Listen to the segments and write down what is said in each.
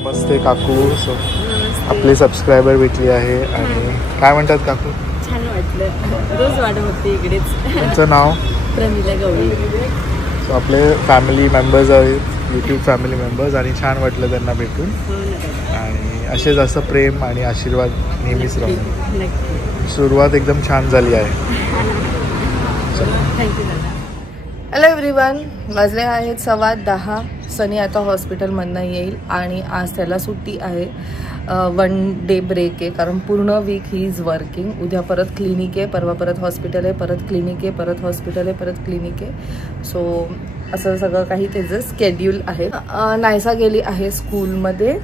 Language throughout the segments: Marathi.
नमस्ते काकू. सो आपले सबस्क्रायबर भेटली आहे आणि काय म्हणतात काकू? छान वाटलं. रोज वाट बघते इकडेच. तुमचं नाव? प्रमिला गवळी. सो आपले फॅमिली मेंबर्स आहेत, यूट्यूब फॅमिली मेंबर्स, आणि छान वाटलं त्यांना भेटून. आणि असेच असं प्रेम आणि आशीर्वाद नेहमीच राहू. सुरुवात एकदम छान झाली आहे. थँक्यू दादा. हॅलो एव्हरीवन, वाजले आहेत 10:15. सनी आता हॉस्पिटलमधनं येईल आणि आज त्याला सुट्टी आहे. 1 डे ब्रेक आहे कारण पूर्ण वीक ही इज वर्किंग. उद्या परत क्लिनिक आहे, परवा परत हॉस्पिटल आहे, परत क्लिनिक आहे, परत हॉस्पिटल आहे, परत क्लिनिक आहे. सो असं सगळं काही त्याचं स्केड्यूल आहे. नायसा गेली आहे स्कूलमध्ये.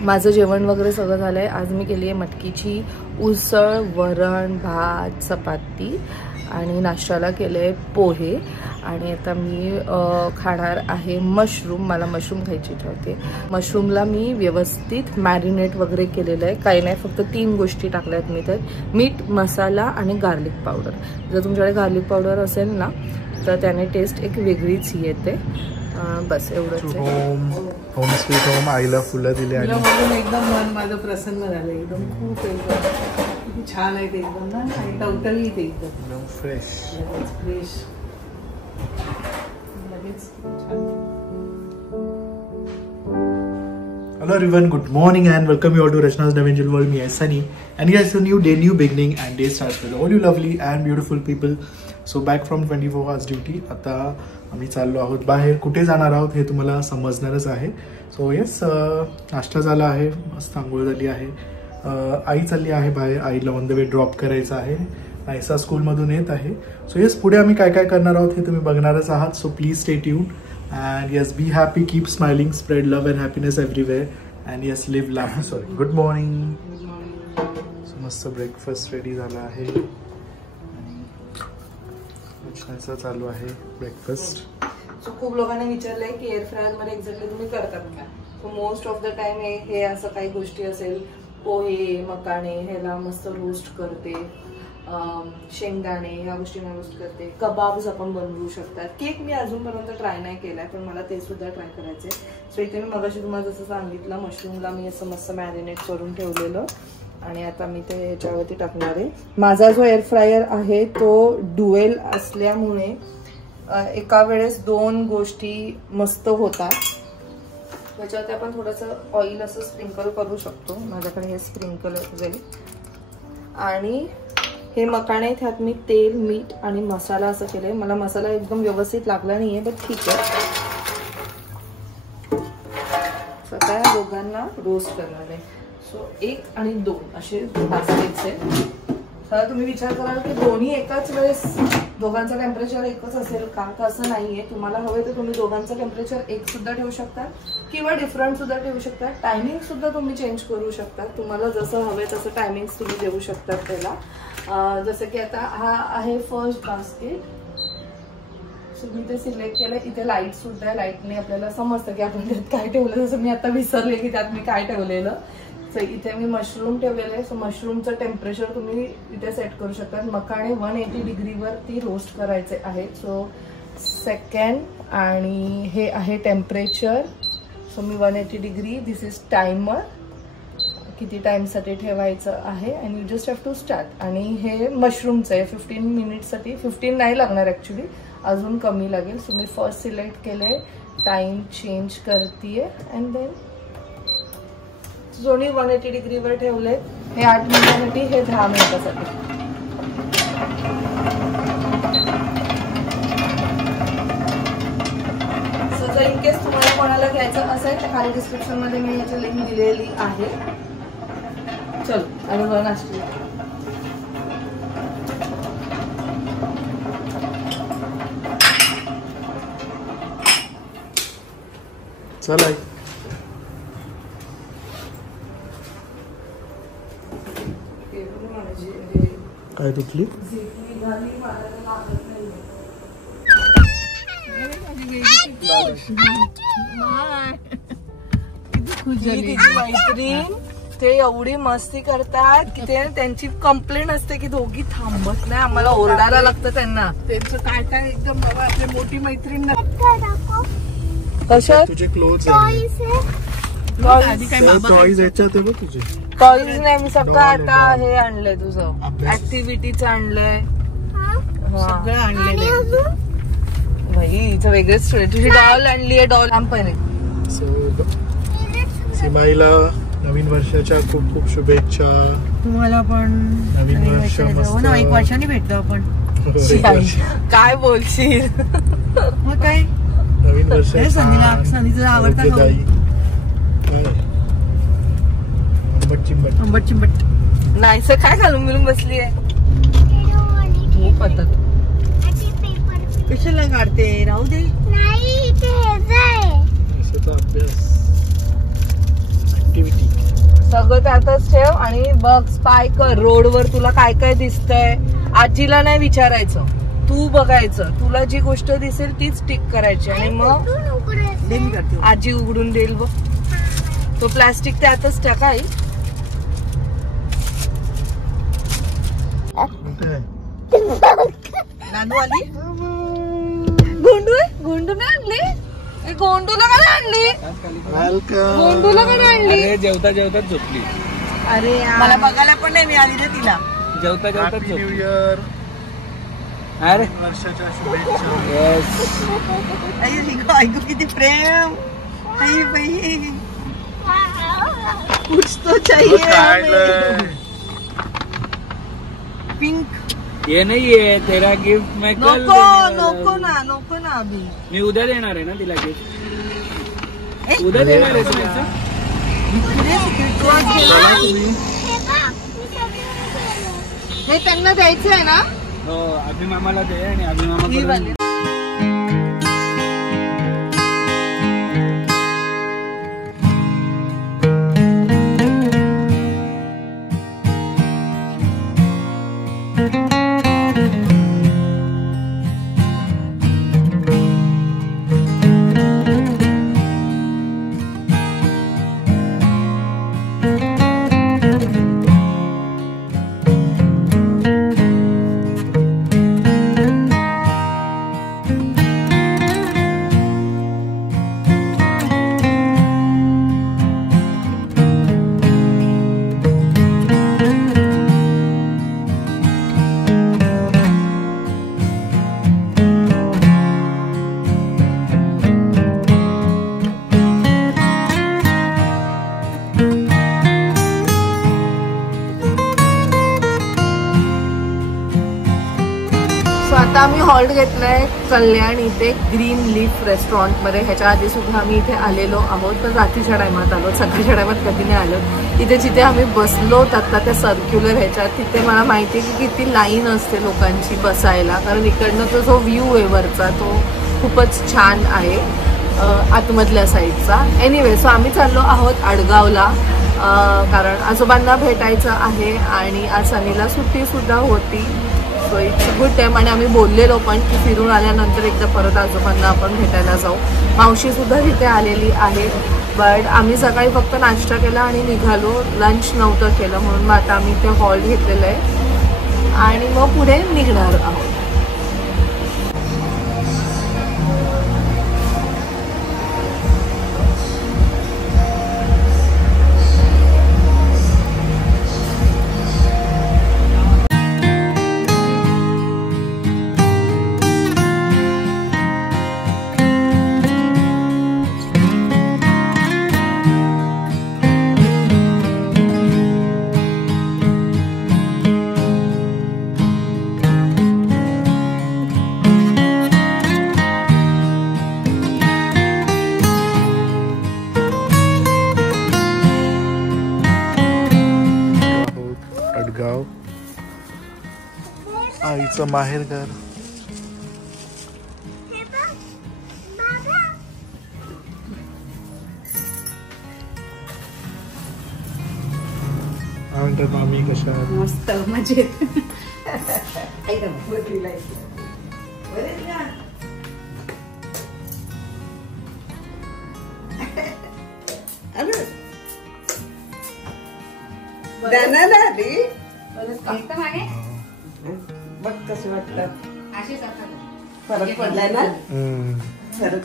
माझं जेवण वगैरे सगळं झालं आहे. आज मी केली आहे मटकीची उसळ, वरण, भात, चपाती आणि नाश्त्याला केले आहे पोहे. आणि आता मी खाणार आहे मशरूम. मला मशरूम खायची होते. मशरूमला मी व्यवस्थित मॅरिनेट वगैरे केलेलं आहे. काही नाही, फक्त 3 गोष्टी टाकल्यात मी त्यात: मीठ, मसाला आणि गार्लिक पावडर. जर तुमच्याकडे गार्लिक पावडर असेल ना तर त्याने टेस्ट एक वेगळीच येते. बस एवढंच. होम स्वीट होम आईला फुलं दिली आणि एकदम मन माझं प्रसन्न झालं. एकदम खूप एकदम छान आहे ते एकदम ना. आणि टवटवी ते एकदम fresh. Hello everyone, good morning and welcome you all to Rachna's Dimensional World. Me is Sunny and yes, a new day, new beginning, and day starts with all you lovely and beautiful people. So back from 24 hours duty. आता आम्ही चाललो आहोत बाहेर. कुठे जाणार आहोत हे तुम्हाला समजणारच आहे. सो येस, नाश्ता झाला आहे, मस्त आंघोळ झाली आहे. आई चालली आहे बाहेर. आईला ऑन द वे ड्रॉप करायचं आहे. नायसा स्कूलमधून येत आहे. सो येस, पुढे आम्ही काय काय करणार आहोत हे तुम्ही बघणारच आहात. So please stay tune. And yes, be happy, keep smiling, spread love and happiness everywhere, and yes, live life. Sorry, good morning. So मस्त ब्रेकफास्ट रेडी झाला आहे आणि चालू आहे ब्रेकफास्ट. सो खूप लोकांनी विचारलंय की एअर फ्रायर मध्ये एक्झॅक्टली तुम्ही करतात का. So most of the time हे असं काही गोष्टी असेल, पोहे, मकाणे, ह्याला मस्त रोस्ट करते. शेंगदाणे या गोष्टींना रोस्ट करते. कबाब्स आपण बनवू शकतात. केक मी अजूनपर्यंत ट्राय नाही केलाय, पण मला ते सुद्धा ट्राय करायचंय. सो इथे मी मगाशी तुम्हाला जसं सांगितलं, मशरूमला मी असं मस्त मॅरिनेट करून ठेवलेलं आणि आता मी ते याच्यावरती टाकणार आहे. माझा जो एअर फ्रायर आहे तो ड्युएल असल्यामुळे एका वेळेस 2 गोष्टी मस्त होतात. त्याच्यावरती आपण थोडंसं ऑइल असं स्प्रिंकल करू शकतो. माझ्याकडे हे स्प्रिंकल जाईल. आणि हे मकाणे, त्यात मी तेल, मीठ आणि मसाला असं केलंय. मला मसाला एकदम व्यवस्थित लागला नाहीये, बट ठीक आहे. स्वतः दोघांना रोस्ट करणार आहे. सो 1 आणि 2 असे भाजायचे. तर तुम्ही विचार कराल की दोन्ही एकाच वेळेस दोघांचं टेम्परेचर एकच असेल का, तर असं नाहीये. तुम्हाला हवे तर तुम्ही दोघांचं टेम्परेचर 1 सुद्धा ठेवू शकता किंवा डिफरंट सुद्धा ठेवू शकता. टायमिंग सुद्धा तुम्ही चेंज करू शकता. तुम्हाला जसं हवे तसं टायमिंग तुम्ही देऊ शकता त्याला. जसं की आता हा आहे फर्स्ट बास्केट. सो मी ते सिलेक्ट केलं. इथे लाईट सुद्धा आहे. लाईटने आपल्याला समजतं की आपण त्यात काय ठेवलं. जसं मी आता विसरले की त्यात मी काय ठेवलेलं. सो इथे मी मशरूम ठेवलेलं आहे. सो मशरूमचं टेम्परेचर तुम्ही इथे सेट करू शकता. मकाणे 180 डिग्रीवरती रोस्ट करायचे आहेत. सो सेकंड आणि हे आहे टेम्परेचर. सो मी 180 डिग्री. दिस इज टायमर, किती टाइमसाठी ठेवायचं आहे. And you just have to start. आणि हे मशरूमचं आहे 15 मिनिटसाठी. 15 नाही लागणार ॲक्च्युली, अजून कमी लागेल. सो मी फर्स्ट सिलेक्ट केले, टाइम चेंज करते अँड देन दोन्ही 180 डिग्रीवर ठेवले. हे 8 मिनिटांसाठी, हे 10 मिनिटासाठी. सो जर इन केस तुम्हाला कोणाला घ्यायचं असेल तर खाली डिस्क्रिप्शन मध्ये मी याची लिंक दिलेली आहे. चलो आणि बघा नाश्ता. चला काय तुटली? मैत्रीण ते एवढी मस्ती करतात की ते त्यांची कंप्लेंट असते की दोघी थांबत नाही. आम्हाला ओरडायला लागतं त्यांना. त्यांचं काय काय एकदम बाबा आपली मोठी मैत्रीण. कशा तुझे क्लोथ्स आधी काय बाबा टॉईज याच्यात आहे बघ तुझे. टॉईज नाही मी सगळं Doll आहे, आता doll. हे आणलंय तुझं अभ्यास. ऍक्टिव्हिटीचं आणलंय. सगळं आणलेलं आहे. भाई हिचं वेगळीच स्टोरी. तुझी डॉल आणलीये. Doll company. So, सीमाईला नवीन वर्षाच्या खूप खूप शुभेच्छा. तुम्हाला पण नवीन वर्ष मस्त. ना, 1 वर्षाने भेटतो आपण. काय बोलशील. मग काय नवीन वर्ष हे संधीचा आवडता आरोग्यदायी. काय? आंबट चिंबट. आंबट चिंबट. नाहीसं काय घालून मिळून बसली आहे. खूप पद्धत. कशाला काढते राहू दे. कशाचा अभ्यास ऍक्टिव्हिटी. सगळं त्यातच ठेव आणि बघ स्पाय कर रोडवर तुला काय काय दिसतंय. आजीला नाही विचारायचं, तू बघायचं. तुला जी गोष्ट दिसेल तीच टिक करायची आणि मग देन करते. आजी उघडून देईल बघ. तो प्लास्टिक त्यातच टाकाय. नानू आली. गोंडू नाही आणली. गोंडूला काय आणली. गोंडूला काय आणली. जेवता जेवताच झोपली. अरे मला बघायला पण नाही मिळाली ना तिला. जेवता जेवताच हॅपी न्यू झोपली. इयर. अरे वर्षाच्या शुभेच्छा. येस. ऐकू किती प्रेम. आई बाई कुछ तो चाहिए. पिंक. ये नहीं है तेरा गिफ्ट मैं कल नको देने वाला नको हूँ. ना नको ना अभि. मी उद्या देणार आहे ना तिला गिफ्ट. ए, उद्या देणार आहेस ना. चला तुम्ही. हे त्यांना द्यायचं आहे ना. हो अभिमामाला दे आणि अभिमामा आता आम्ही हॉल्ट घेतलाय कल्याण इथे ग्रीन लीफ रेस्टॉरंट मध्ये. ह्याच्या आधी सुद्धा आम्ही इथे आलेलो आहोत, पण रात्रीच्या टायमात आलो. सकाळच्या टायमात कधी नाही आलो. इथे जिथे आम्ही बसलो आता त्या सर्क्युलर ह्याच्यात, तिथे मला माहिती आहे की किती लाईन असते लोकांची बसायला, कारण इकडनं तो जो व्ह्यू आहे वरचा तो खूपच छान आहे आतमधल्या साईडचा. एनिवे सो आम्ही चाललो आहोत आडगावला, कारण आजोबांना भेटायचं आहे आणि आज सनीला सुट्टी सुद्धा होती. So it's good time. आणि आम्ही बोललेलो पण की फिरून आल्यानंतर एकदा परत आजोबांना आपण भेटायला जाऊ. मावशीसुद्धा तिथे आलेली आहे. बट आम्ही सकाळी फक्त नाश्ता केला आणि निघालो. लंच नव्हतं केलं, म्हणून मग आता आम्ही ते हॉल्ट घेतलेलं आहे आणि मग पुढे निघणार आहोत. आडगाव, आईचं माहेरघर. म्हणतात मामी कशा आहात? मस्त मजेत. बघ कसं वाटतं. फरक पडलाय ना.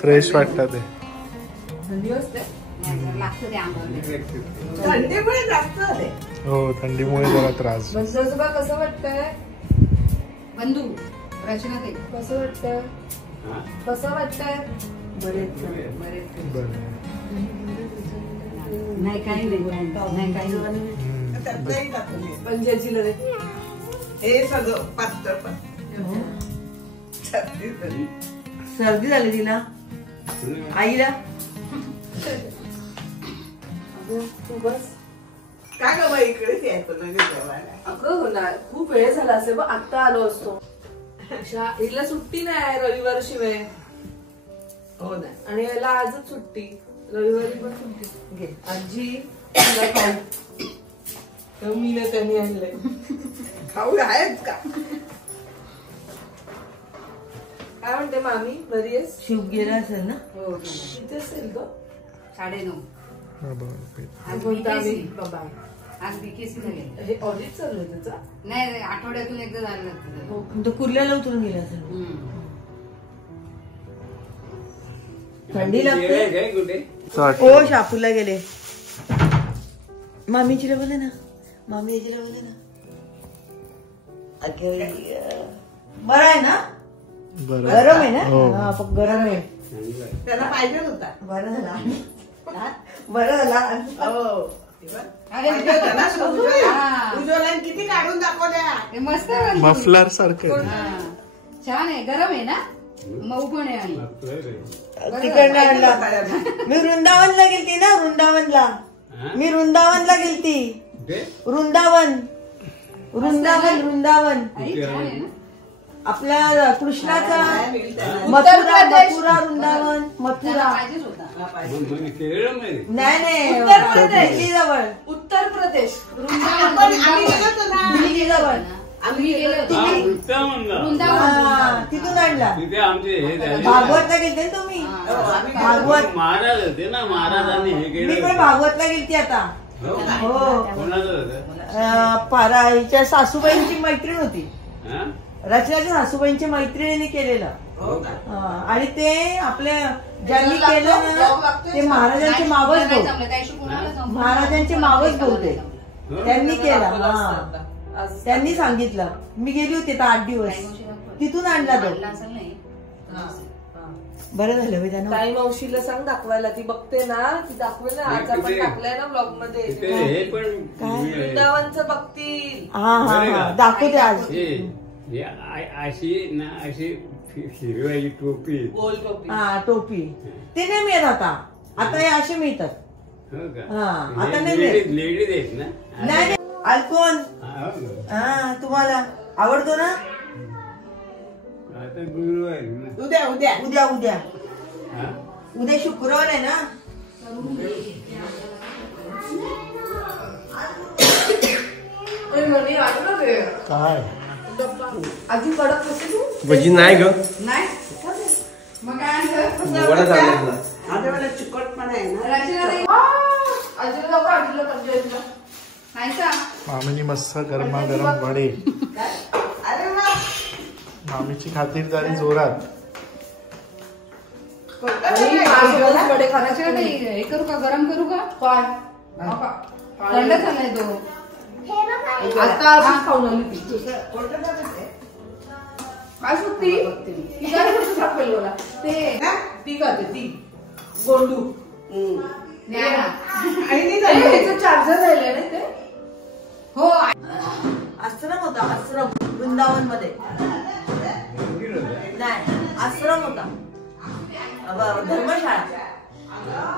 फ्रेश वाटतात ते. थंडी असते. लागतं ते अंगावर. थंडीमुळे जास्त झाले. हो थंडीमुळे जरा त्रास. बंधुबा कसं वाटतंय? बंधू रचना ताई कसं वाटतंय? कसं वाटतंय? बरेच बरं. नाही काही नाही काही नाही. पंचायतीला रे हे सगळं पातळ सर्दी झाली तिला आईला. तू बस का ग बाई इकडेच यायचं ना जेवायला. अगं हो ना खूप वेळ झाला असेल बघ आत्ता आलो असतो. हिला सुट्टी नाही रविवार शिवाय. हो ना. आणि याला आजच सुट्टी रविवारी पण सुट्टी. घे आजी तुला खाऊ. तर मी ना त्यांनी आणलंय. खाऊ आहेत का? काय म्हणते मामी बरी आहेस? शिव गेला असेल ना. हो किती असेल तो? 9:30. आज कोणता आम्ही बाबा आज बीकेसी झाले. हे ऑडिट चालू आहे त्याचा. नाही आठवड्यातून एकदा जायला लागतं. हो, तो कुर्ल्याला उतरून गेला असेल. थंडी लागते. कुठे ओ शापूरला गेले. मामीची बोले ना. मामी याची बोले ना. बरं आहे ना. गरम आहे ना. हा पण गरम आहे. त्याला पाहिजे होता. बरं झाला. बरं झाला. हो अरे उज्ज्वला किती काढून दाखवल्या. ते मस्त आहे बंधू. मफलर सारखं. हा. छान आहे गरम आहे ना. मऊ पण आहे आणि तिकडनं आणला. मी वृंदावनला गेलती ना. मी वृंदावनला गेलती. वृंदावन आई छान आहे ना. आपल्या कृष्णाचा मथुरा वृंदावन त्याला पाहिजेच होता. नाही दिल्ली जवळ. उत्तर प्रदेश दिल्ली जवळ आम्ही गेलो होतो. हा, तिथून आणला. तिथे आमचे हे झाले. भागवतला गेलते ना तुम्ही. भागवत महाराज होते ना महाराजांनी हे मी केलं. पण भागवतला गेलती आता. हो कोणाचं होतं? पाराईच्या सासूबाईंची मैत्रीण होती. हा? रचनाच्या सासूबाईंच्या मैत्रिणीने केलेलं. हा, आणि ते आपल्या ज्यांनी केलं ना ते महाराजांचे मावस भाऊ. महाराजांचे मावस भाऊ ते त्यांनी केला. हा त्यांनी सांगितलं. मी गेली होती आता 8 दिवस. तिथून आणला तो. बरं झालं बाई त्यानं. ताई मावशीला सांग दाखवायला. ती बघते ना. ती दाखवेल ना. आज आपण टाकलंय ना ब्लॉग मध्ये. तिथे हे पण वृंदावनचं बघतील. हा दाखवते आज. हे अशी ना अशी हिरवाई टोपी. गोल टोपी. हा टोपी ते नाही मिळत आता. आता हे असे मिळतात. हो का? हा, आता हे नाही लेडीज आहेत ना. नाही आयफोन. हा, हो का? हा तुम्हाला आवडतो ना. आता गुरुवार ना. उद्या उद्या उद्या उद्या हा? उद्या शुक्रवार आहे ना. काय आजी कडक कशी तू भजी नाही ग. नाही मग काय आणलं? वडा चालला. आता मला चिकट पण आहे ना. रचना ताई आजीला नको. आजीला पंचायतीला खायचा. मामीनी मस्त गरमागरम वडे. अरे वा. मामीची खातिरदारी जोरात. माझ्यासोबत वडे रचना खायचे ताई हे करू का गरम करू का? काय थंड झालाय तो. आता आपण खाऊन आली ती. काय सुट्टी ती काय गोष्ट दाखवेल मला. ते ती खाते ती गोंडू. न्याया. ह्याचं चार्जर राहिलंय ना ते. हो आश्रम होता. आश्रम वृंदावन मध्ये नाही. आश्रम होता.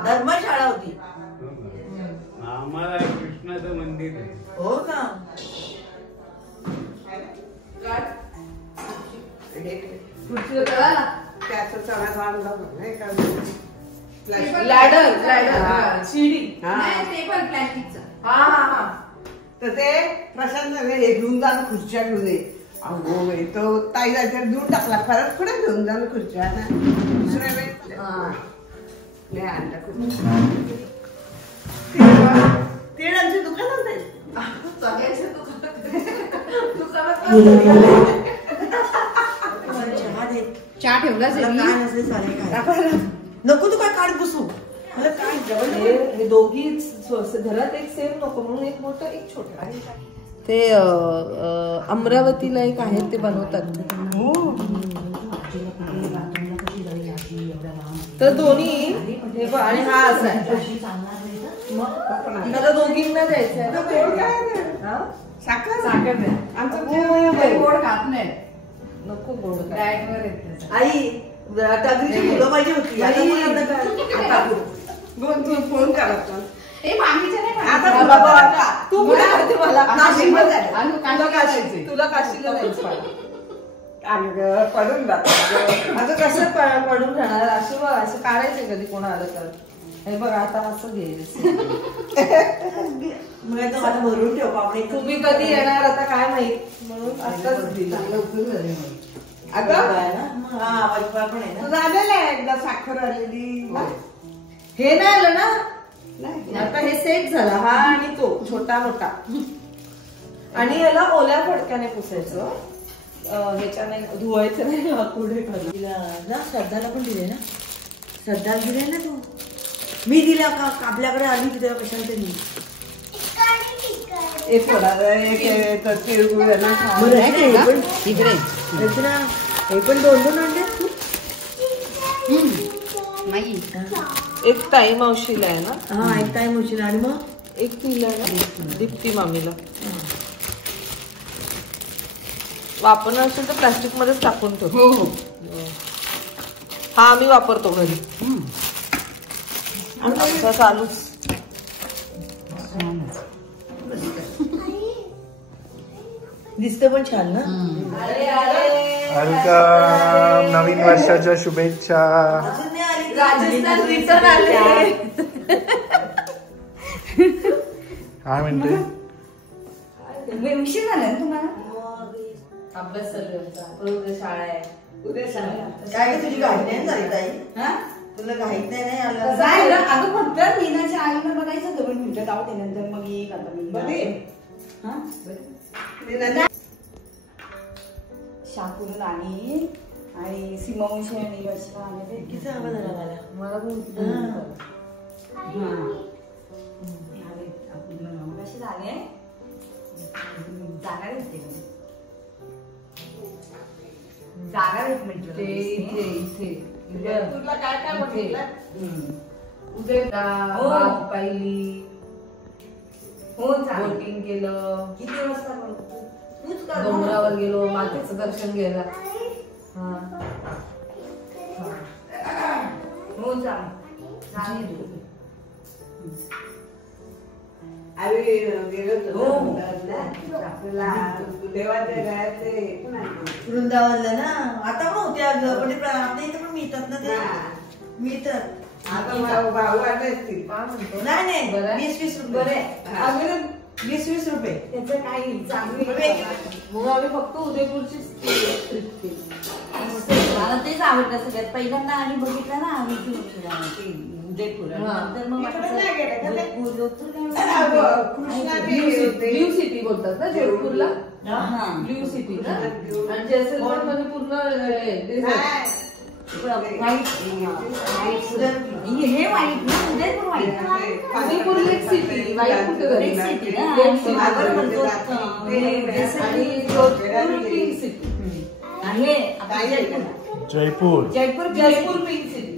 धर्मशाळा होती. आम्हाला कृष्णाचं मंदिर आहे. हो का. त्याचं समाधान नाही का. लॅडर शिडी. नाही ते पण प्लॅस्टिकचं. हा तर ते प्रशांत हे घेऊन जाणं खुर्च्या घेऊन ये. अगो बाई तो ताई जायच्या देऊन टाकला. खरंच कुठे घेऊन जाणं खुर्च्या ना. दुसऱ्या वेळेस नाही आणला खुर्च्या. तिळांचे दुकान आहे. चहा ठेवलाच आहे मी. नको तू काय काढ पुसू. मला काय जवळ हे दोघी घरात एक सेम नको म्हणून एक मोठं एक छोटं. ते अमरावतीला एक आहे ते बनवतात. तर दोन्ही हे बघ आणि हा असा आहे. आता दोघींना द्यायचं आहे. साखर साखर नाही. आमचं गोड खात नाही. नको गोड काय. डाएट वर येते. आई टगरीची फुलं पाहिजे होती. आता कोणी एवढं काय? तू फोन करायचा. ए मामीच्या नाही आता खात. बाबा तू कुठे खाते मला? काशीला काशीला आणि तुला काशीला तुला काशीला जायचं. अगं पडून जात. आता कसं पडून राहणार? असं काढायचं कधी कोण आलं तर. हे बघ आता असं घे. मग आता मला भरून ठेव पापडे. तुम्ही कधी येणार आता काय माहित म्हणून आताच दिलं. अगं हा वाजवा पण आहे ना. तुझं आलेलं आहे एकदा साखर आलेली. हे नाही आलं ना. नाही आता हे सेट झाला हा आणि तो छोटा मोठा. आणि याला ओल्या फडक्याने पुसायचं. ह्याच्याने धुवायचं नाही. पुढे तिला ना श्रद्धाला पण दिले ना. श्रद्धाला दिले ना तू. मी दिला का आपल्याकडे आली की तेव्हा कशाला तरी. एक थोडा वेळ एक तिळगुळ इकडे रचना हे पण 2-2 अंडे. नाही. एक ताई मावशीला आहे ना. हा एक टाइम होशील आणि मग एक तिला ना दीप्ती मामीला. वापरणार असेल तर प्लास्टिक मध्येच टाकून ठेव. हो हो. हा आम्ही वापरतो घरी. आमचा चालूच. दिसतं पण छान ना. वेलकम. नवीन वर्षाच्या शुभेच्छा. अजून नाही आली. राजस्थान रिटर्न आले. काय म्हणते? उशीर झाला ना तुम्हाला. अभ्यास चालू आहे. उद्या शाळा आहे. उद्या सांग. काय ग तुझी घाईत नाही झाली ताई. हा? तुला घाईत नाही आलं. काय ना, अगं फक्त मीनाच्या आईला बघायचं 2 मिनिटं जाऊ दे नंतर मग येईल आता मी. बरे. हा? शाहपुरून आली आणि सीमावंशी आणि रचना आले ते. किती आवाज आला मला. मला पण कसे झाले जाणार आहेत ते. जाणार आहेत म्हटलं ते इथे इथे तुला काय काय म्हटलं? उद्या हो. बाग पाहिली. हो चालेल. बोटिंग केलं. किती वाजता तूच कर. डोंगरावर गेलो मातेचं दर्शन घ्यायला. हा हो चालेल. आम्ही गेलो हो. होतो आपल्याला देवाच्या घरातले वृंदावनला ना. आता पण होते अगं पण ते आपल्या इथं पण मिळतात ना ते. मिळतात. आता भाऊ आले असतील. नाही नाही बरं. 20-20 रुपये. बरं. अगं 20-20 रुपये. त्याचं काही चांगली मग आम्ही फक्त उदयपूरचीच ट्रिप केली. मला तेच आवडतं सगळ्यात पहिल्यांदा आम्ही बघितलं ना आम्ही उदयपूर हा. नंतर मग तिकडे नाही गेलं का ते? कृष्णा ब्ल्यू सिटी बोलतात ना जयपूरला. हा. ब्ल्यू सिटी ना. आणि जैसलमेर मध्ये पूर्ण वाईट हे वाईट ना उदयपूर वाईट. उदयपूर एक सिटी वाईट कुठे एक city ना. आपण म्हणतो आणि जोधपूर पिंक सिटी. हे आपलं जयपूर. जयपूर. Jaipur pink city.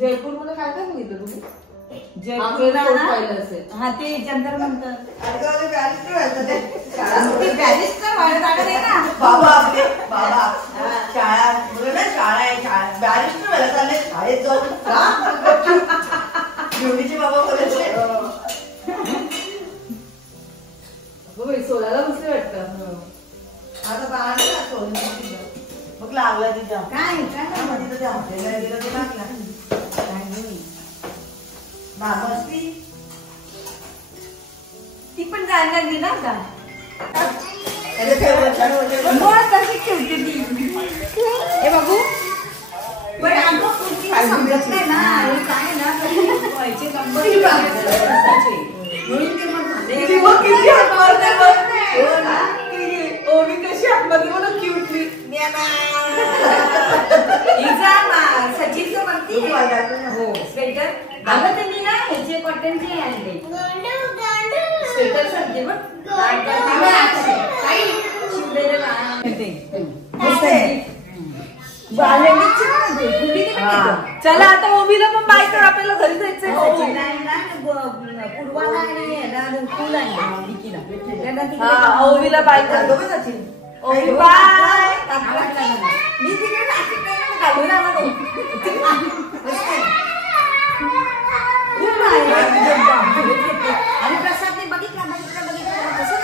जयपूर मध्ये काय काय बघितलं तुम्ही? जयपूरला फोर्ट ना पाहिलं असेल. हा ते जंतर मंतर. अगं बॅरिस्टर व्हायचं ते. बॅरिस्टर व्हायला जागा नाही ना. बाबा आपले बाबा शाळा बघ ना. शाळा आहे. शाळा बॅरिस्टर व्हायला चालले शाळेत जाऊन. ड्युटीचे बाबा बोलायचे. सोलाला बसले वाटतं. आता बाळाने ना सोडून मग लागला तिचा. काय तिथं ते हॉटेलला गेलं ते लागला. मामाची ती पण जायला लागली ना आता. त्याचं फेवरेट छान होते. मग तशी ठेवते ती. हे बघू पण अगं कुठली समजत नाही ना. आणि काय ना व्हायचे नंबर म्हणून ते मग ती बघ किती हात मारते बघ. ओवी कशी आतमध्ये मला क्यूटली. इजा मार हो स्वेटर अगं त्यांनी ना ह्याचे कॉटनचे आणले स्वेटर सारखे बघ चला आता ओवीला पण बाय कर, आपल्याला घरी जायचंय. पूर्वाला आणि फुल हा ओवीला बाय कर. ओवी बाय. मी तिकडे घालून आला आणि प्रसाद नाही बघितला कसं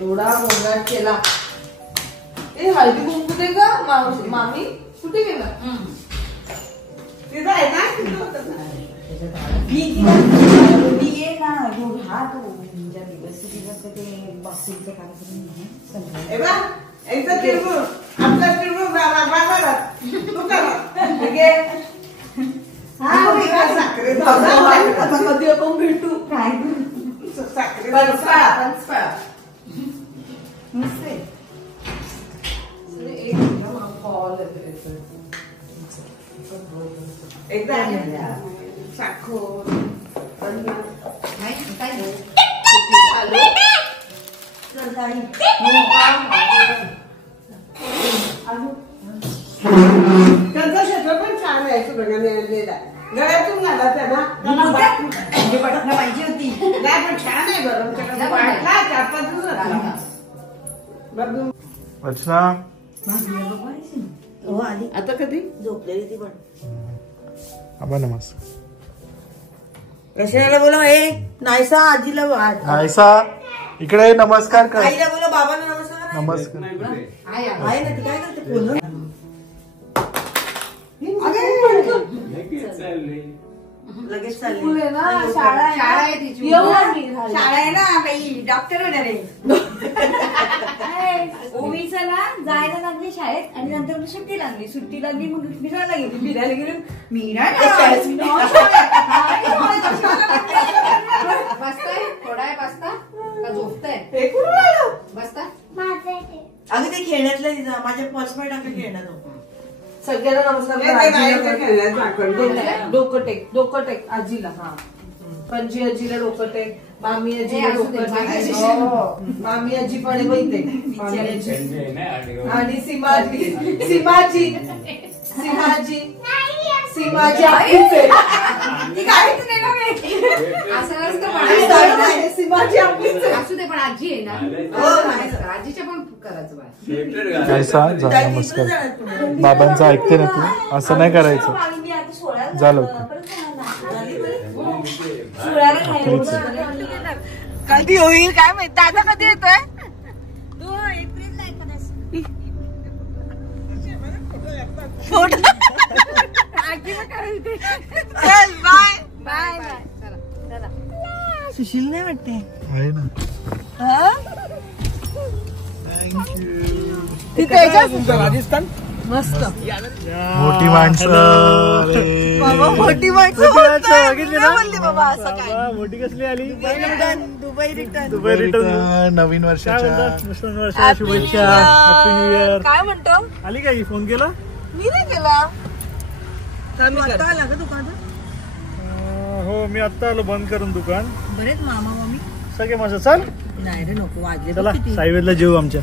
एवढा गोंगाट केला. ए हळदी कुंकू दे का मामी, कुठे गेला? तिथं आहे ना ये ना हा तो दिवस ते बॉक्सिंगचा कार्यक्रम ए बा एकदा तिळगुळ आपला तिळगुळ बाजारात तू कर आता कधी आपण भेटू. काय साखरे एकदा साखर त्यांचा क्षेत्र पण छान आहे सुरंगाने आणलेला गळ्यातून घाला त्यांना पाहिजे होती नाही पण छान आहे गरम वाटला 4-5 दिवस अर्चना हो आली आता कधी झोपलेली ती पण. आबा नमस्कार. रशनाला बोला ए नायसा आजीला नायसा इकडे नमस्कार कर. आईला बोला बाबांना नमस्कार. नमस्कार. आहे ना ती काय करते फोन लगेच चालली. शाळा आहे तिची. शाळा आहे ना बाई डॉक्टर होणार आहे. ओवीचं ना जायला लागली शाळेत आणि नंतर सुट्टी लागली मग फिरायला गेली बसताय थोडा आहे बसता का झोपताय बसता. अगं ते खेळण्यातलं तिथं माझ्या पर्समध्ये टाकलं खेळण्यात. सगळ्यांना नमस्कार. डोकं टेक आजीला. हा पणजी आजीला डोकं टेक. मामी आजीला डोकं टेक. मामी आजी पण माहिती मामी आजी आणि सीमाजी असू दे पण आजी आहे ना आजीच्या पण करायचं बाय. नायसा जा नमस्कार. बाबांचं ऐकते ना तू, असं नाही करायचं. जा लवकर. कधी होईल काय माहित. दादा कधी येतोय? चल बाय बाय. सुशील नाही वाटते आहे ना. राजस्थान मस्त मोठी माणसं. मोठी माणसं बोलली बाबा असं काय. मोठी कसली आली? दुबई रिटर्न नवीन वर्षाच्या वर्षाच्या शुभेच्छा. Happy new year. काय म्हणतो? आली काय? फोन केला? मी नाही केला. आला का दुकानात? हो मी आता आलो बंद करून दुकान. बरेच मामा मामी सगळे माझं चाल. नाही रे नको वाजले चला साईवेदला जेऊ आमच्या.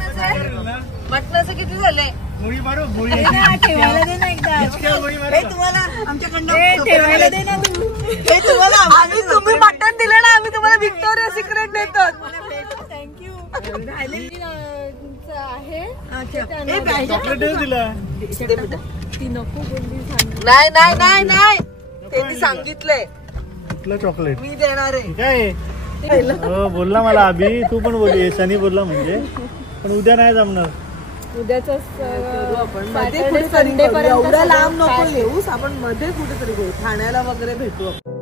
मटणाचं किती झालंय? गोळी मारू गोळी. ठेवायला दे ना एकदा. गोळी मारू. हे तुम्हाला आमच्याकडनं ठेवायला दे ना तू. हे तुम्हाला आम्ही तुम्ही मटण दिलं ना आम्ही तुम्हाला व्हिक्टोरिया सिक्रेट देतो. थँक्यू. चॉकलेट दिला. नाही त्यांनी सांगितलंय कुठलं चॉकलेट? मी देणार आहे. काय हो बोलला मला अभि. तू पण बोलली शनी बोलला म्हणजे. पण उद्या नाही जमणार. उद्याच संडे पर्यंत. एवढा लांब नको येऊस आपण मध्ये कुठेतरी ठाण्याला वगैरे भेटू आपण.